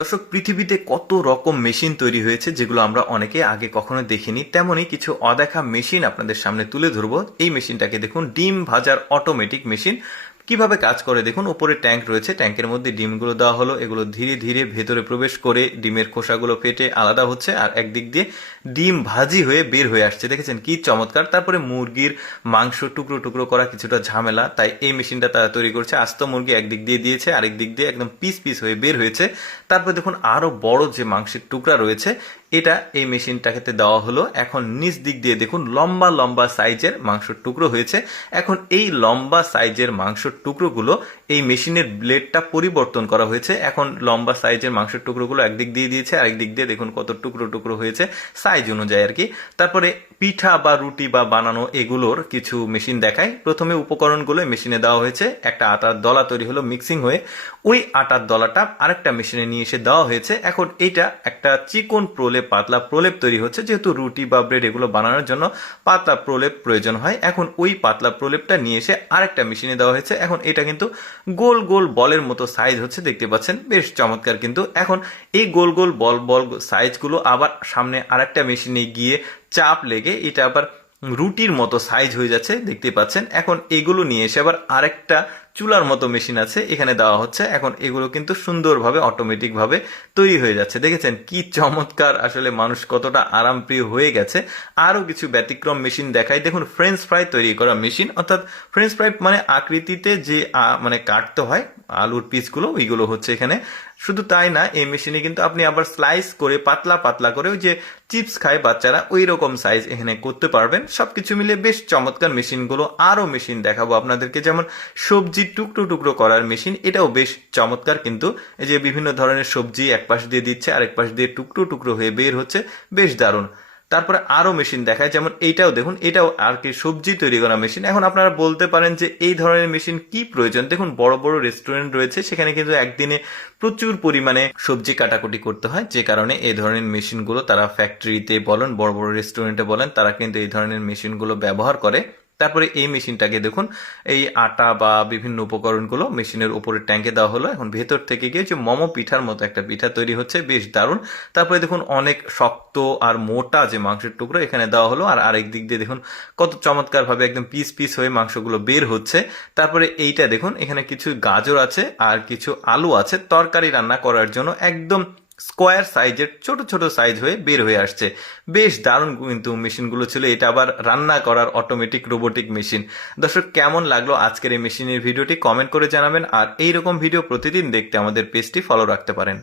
দর্শক, পৃথিবীতে কত রকম মেশিন তৈরি হয়েছে যেগুলো আমরা অনেকে আগে কখনো দেখিনি। তেমনই কিছু অদেখা মেশিন আপনাদের সামনে তুলে ধরবো। এই মেশিনটাকে দেখুন, ডিম ভাজার অটোমেটিক মেশিন। কিভাবে কাজ করে দেখুন। উপরে ট্যাঙ্ক রয়েছে, ট্যাঙ্কের মধ্যে ডিমগুলো দেওয়া হলো, এগুলো ধীরে ধীরে ভেতরে প্রবেশ করে ডিমের খোসাগুলো ফেটে আলাদা হচ্ছে, আর একদিক দিয়ে ডিম ভাজি হয়ে বের হয়ে আসছে। দেখেছেন কি চমৎকার। তারপরে মুরগির মাংস টুকরো টুকরো করা কিছুটা ঝামেলা, তাই এই মেশিনটা তারা তৈরি করছে। আস্ত মুরগি একদিক দিয়ে দিয়েছে, আরেক দিক দিয়ে একদম পিস পিস হয়ে বের হয়েছে। তারপরে দেখুন আরো বড় যে মাংসের টুকরা রয়েছে, এটা এই মেশিনটাকে দেওয়া হলো। এখন নিচ দিক দিয়ে দেখুন লম্বা লম্বা সাইজের মাংসের টুকরো হয়েছে। এখন এই লম্বা সাইজের মাংসের টুকরোগুলো এই মেশিনের ব্লেডটা পরিবর্তন করা হয়েছে। এখন লম্বা সাইজের মাংসের টুকরোগুলো একদিক দিয়ে দিয়েছে, আরেক দিক দিয়ে দেখুন কত টুকরো টুকরো হয়েছে সাইজ অনুযায়ী আর কি। তারপরে পিঠা বা রুটি বা বানানো এগুলোর কিছু মেশিন দেখায়। প্রথমে উপকরণগুলো মেশিনে দেওয়া হয়েছে, একটা আটার দলা তৈরি হলো মিক্সিং হয়ে, ওই আটার দলাটা আরেকটা মেশিনে নিয়ে এসে দেওয়া হয়েছে। এখন এইটা একটা চিকন প্রলেপ, পাতলা প্রলেপ তৈরি হচ্ছে, যেহেতু রুটি বা ব্রেড এগুলো বানানোর জন্য পাতলা প্রলেপ প্রয়োজন হয়। এখন ওই পাতলা প্রলেপটা নিয়ে এসে আরেকটা মেশিনে দেওয়া হয়েছে। এখন এটা কিন্তু গোল গোল বলের মতো সাইজ হচ্ছে, দেখতে পাচ্ছেন, বেশ চমৎকার। কিন্তু এখন এই গোল গোল বল বল সাইজগুলো আবার সামনে আরেকটা মেশিনে গিয়ে চাপ লেগে এটা আবার রুটির মতো সাইজ হয়ে যাচ্ছে, দেখতে পাচ্ছেন। এখন এগুলো নিয়ে এসে আবার আরেকটা চুলার মতো মেশিন আছে, এখানে দেওয়া হচ্ছে। এখন এগুলো কিন্তু সুন্দরভাবে অটোমেটিক ভাবে তৈরি হয়ে যাচ্ছে। দেখেছেন কি চমৎকার। আসলে মানুষ কতটা আরামপ্রিয় হয়ে গেছে। আরো কিছু ব্যতিক্রম মেশিন দেখাই। দেখুন ফ্রেঞ্চ ফ্রাই তৈরি করা মেশিন, অর্থাৎ ফ্রেঞ্চ ফ্রাই মানে আকৃতিতে যে মানে কাটতে হয় আলুর পিসগুলো, ওইগুলো হচ্ছে এখানে। শুধু তাই না, এই মেশিনে কিন্তু আপনি আবার স্লাইস করে পাতলা পাতলা করে ওই যে চিপস খায় বাচ্চারা, ওই রকম সাইজ এখানে করতে পারবেন। সবকিছু মিলে বেশ চমৎকার মেশিনগুলো। আরো মেশিন দেখাবো আপনাদেরকে, যেমন সবজি টুকরো টুকরো করার মেশিন, এটাও বেশ চমৎকার। কিন্তু এই যে বিভিন্ন ধরনের সবজি এক পাশ দিয়ে দিচ্ছে, আরেক পাশ দিয়ে টুকরো টুকরো হয়ে বের হচ্ছে, বেশ দারুণ। তারপরে আরো মেশিন দেখায়, যেমন এইটাও দেখুন, এটাও আর কি সবজি তৈরি করা মেশিন। এখন আপনারা বলতে পারেন যে এই ধরনের মেশিন কি প্রয়োজন। দেখুন বড় বড় রেস্টুরেন্ট রয়েছে, সেখানে কিন্তু একদিনে প্রচুর পরিমাণে সবজি কাটাকুটি করতে হয়, যে কারণে এই ধরনের মেশিনগুলো তারা ফ্যাক্টরিতে বলেন, বড় বড় রেস্টুরেন্টে বলেন, তারা কিন্তু এই ধরনের মেশিনগুলো ব্যবহার করে। তারপরে এই মেশিনটাকে দেখুন, এই আটা বা বিভিন্ন উপকরণগুলো মেশিনের উপরে ট্যাঙ্কে দেওয়া হলো। এখন ভেতর থেকে গিয়ে যে মোমো পিঠার মতো একটা পিঠা তৈরি হচ্ছে, বেশ দারুণ। তারপরে দেখুন অনেক শক্ত আর মোটা যে মাংসের টুকরো এখানে দেওয়া হলো, আর আরেক দিক দিয়ে দেখুন কত চমৎকার ভাবে একদম পিস পিস হয়ে মাংসগুলো বের হচ্ছে। তারপরে এইটা দেখুন, এখানে কিছু গাজর আছে আর কিছু আলু আছে তরকারি রান্না করার জন্য, একদম স্কোয়ার সাইজের ছোট ছোট সাইজ হয়ে বের হয়ে আসছে। বেশ দারুণ কিন্তু মেশিনগুলো ছিল। এটা আবার রান্না করার অটোমেটিক রোবোটিক মেশিন। দর্শক, কেমন লাগলো আজকের এই মেশিনের ভিডিওটি কমেন্ট করে জানাবেন। আর এইরকম ভিডিও প্রতিদিন দেখতে আমাদের পেজটি ফলো রাখতে পারেন।